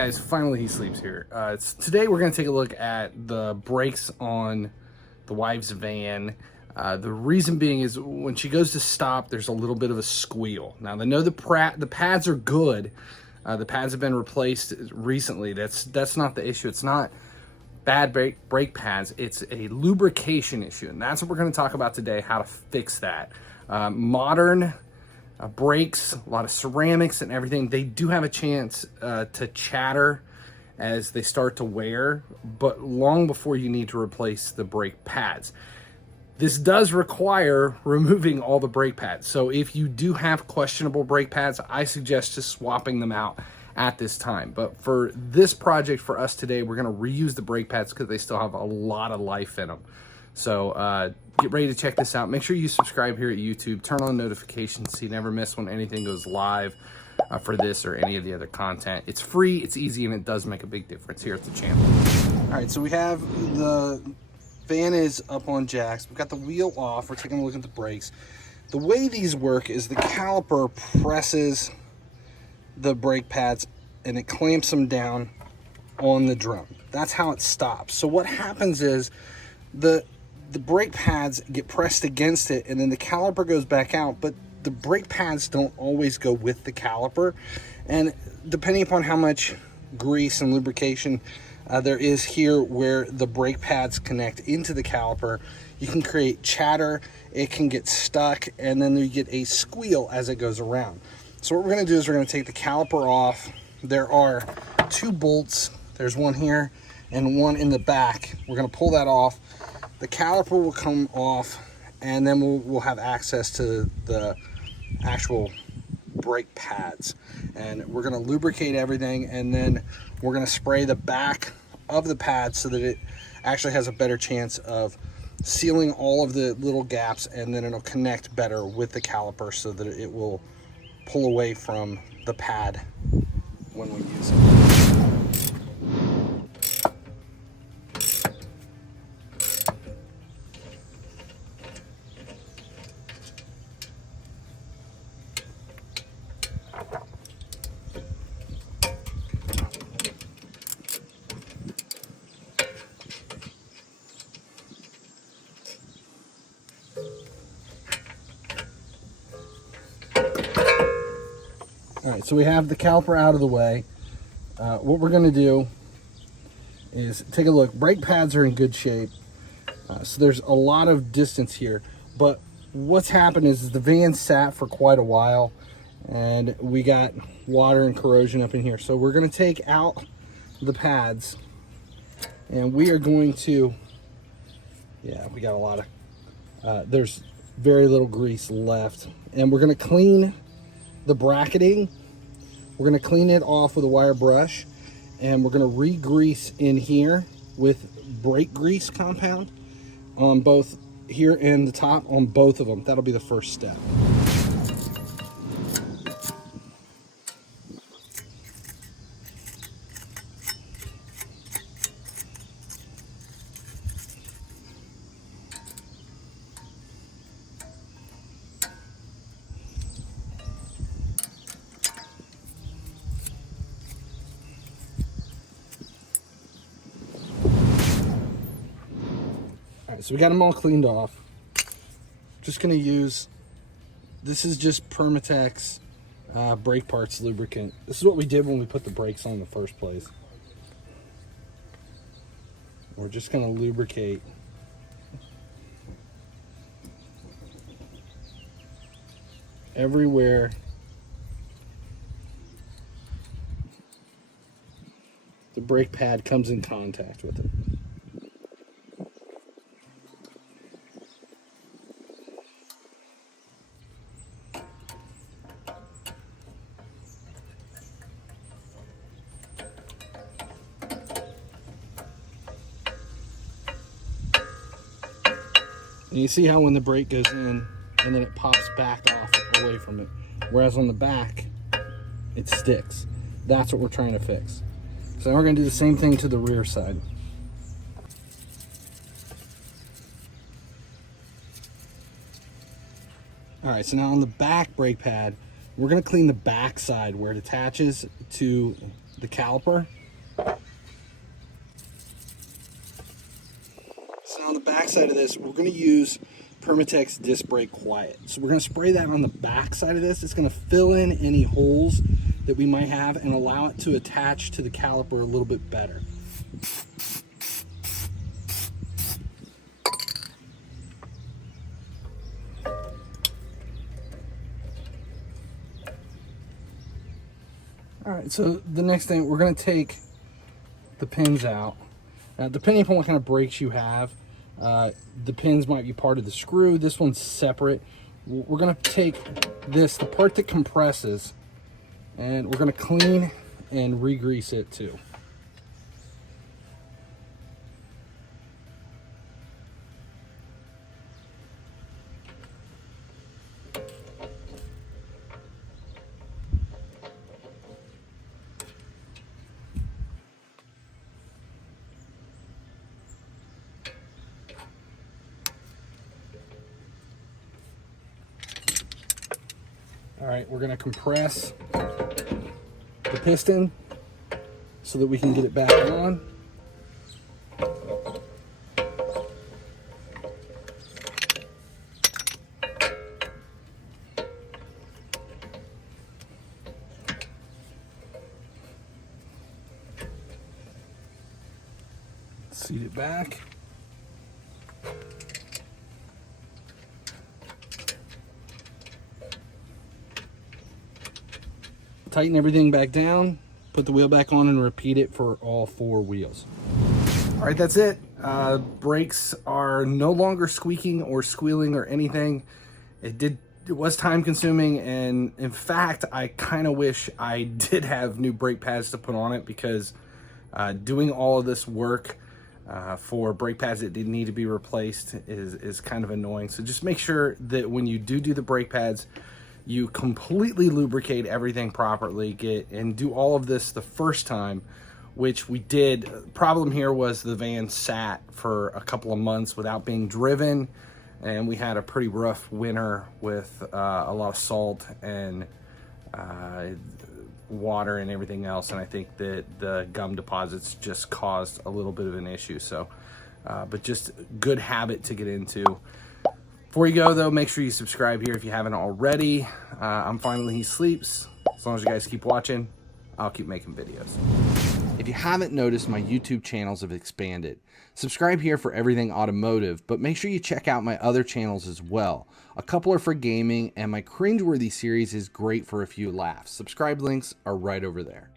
guys, finally he sleeps here. Today we're going to take a look at the brakes on the wife's van. The reason being is when she goes to stop, there's a little bit of a squeal. Now, I know the pads are good. The pads have been replaced recently. That's not the issue. It's not bad brake pads. It's a lubrication issue, and that's what we're going to talk about today, how to fix that. Modern brakes, a lot of ceramics and everything, they do have a chance to chatter as they start to wear, but long before you need to replace the brake pads. This does require removing all the brake pads. So if you do have questionable brake pads, I suggest just swapping them out at this time. But for this project for us today, we're gonna reuse the brake pads because they still have a lot of life in them. So get ready to check this out. Make sure you subscribe here at YouTube, turn on notifications so you never miss when anything goes live for this or any of the other content. It's free, it's easy, and it does make a big difference here at the channel. All right, so we have the van is up on jacks. We've got the wheel off. We're taking a look at the brakes. The way these work is the caliper presses the brake pads and it clamps them down on the drum. That's how it stops. So what happens is the brake pads get pressed against it and then the caliper goes back out, but the brake pads don't always go with the caliper. And depending upon how much grease and lubrication there is here where the brake pads connect into the caliper, you can create chatter, it can get stuck, and then you get a squeal as it goes around. So what we're going to do is we're going to take the caliper off. There are two bolts. There's one here and one in the back. We're going to pull that off. The caliper will come off, and then we'll have access to the actual brake pads. And we're going to lubricate everything, and then we're going to spray the back of the pad so that it actually has a better chance of sealing all of the little gaps, and then it'll connect better with the caliper so that it will pull away from the pad when we use it. All right, so we have the caliper out of the way. What we're going to do is take a look. Brake pads are in good shape, so there's a lot of distance here. But what's happened is the van sat for quite a while, and we got water and corrosion up in here. So we're going to take out the pads, and we are going to, yeah, we got a lot of, there's very little grease left. And we're going to clean the bracketing. We're going to clean it off with a wire brush, and we're going to re-grease in here with brake grease compound on both here and the top on both of them. That'll be the first step. So we got them all cleaned off. Just gonna use, this is just Permatex brake parts lubricant. This is what we did when we put the brakes on in the first place. We're just gonna lubricate everywhere the brake pad comes in contact with it. And you see how when the brake goes in and then it pops back off away from it, whereas on the back it sticks. That's what we're trying to fix. So now we're going to do the same thing to the rear side. All right, so now on the back brake pad, we're going to clean the back side where it attaches to the caliper. So on the back side of this, we're going to use Permatex Disc Brake Quiet. So we're going to spray that on the back side of this. It's going to fill in any holes that we might have and allow it to attach to the caliper a little bit better. All right, so the next thing, we're going to take the pins out. Now, depending upon what kind of brakes you have, the pins might be part of the screw. This one's separate. We're going to take this, the part that compresses, and we're going to clean and re-grease it too. All right, we're going to compress the piston so that we can get it back on. Seat it back. Tighten everything back down, put the wheel back on, and repeat it for all 4 wheels. All right, that's it. Brakes are no longer squeaking or squealing or anything. It was time consuming, and in fact, I kind of wish I did have new brake pads to put on it, because doing all of this work for brake pads that didn't need to be replaced is kind of annoying. So just make sure that when you do the brake pads, you completely lubricate everything properly, and do all of this the first time, which we did. Problem here was the van sat for a couple of months without being driven, and we had a pretty rough winter with a lot of salt and water and everything else, and I think that the gum deposits just caused a little bit of an issue. So but just good habit to get into. Before you go though, make sure you subscribe here if you haven't already. I'm FinallyHeSleeps. As long as you guys keep watching, I'll keep making videos. If you haven't noticed, my YouTube channels have expanded. Subscribe here for everything automotive, but make sure you check out my other channels as well. A couple are for gaming, and my cringeworthy series is great for a few laughs. Subscribe links are right over there.